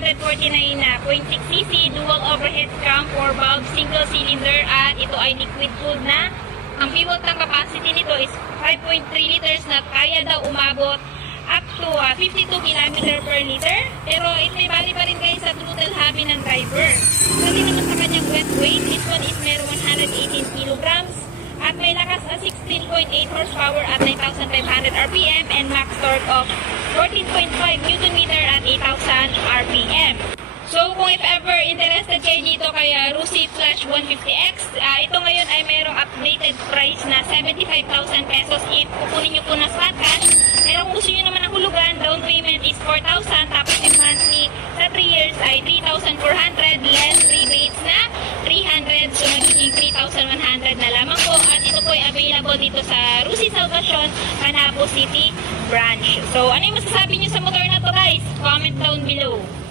249.6cc, dual overhead cam, 4 valve, single cylinder, at ito ay liquid cooled na. Ang pivot ng capacity nito is 5.3 liters na kaya daw umabot up to 52 km per liter. Pero it may bali pa rin guys sa throttle habi ng driver. Kasi naman sa kanyang wet weight, this one is meron 118 kilograms. At may lakas na 16.8 horsepower at 9,500 RPM and max torque of 14.5 Nm at 8,000 RPM. So, kung if ever interested kayo dito kay Rusi Flash 150X, ito ngayon ay mayroong updated price na 75,000 pesos if kukunin nyo po na spot cash. Pero kung gusto nyo naman ang hulugan, down payment is 4,000, tapos yung monthly sa 3 years ay 3,400, less rebates na 300, so magiging 3,100 na lamang po. At ito po ay available dito sa Rusi Salvacion, Panabo City Branch. So, ano yung masasabi nyo sa motor na to guys? Comment down below.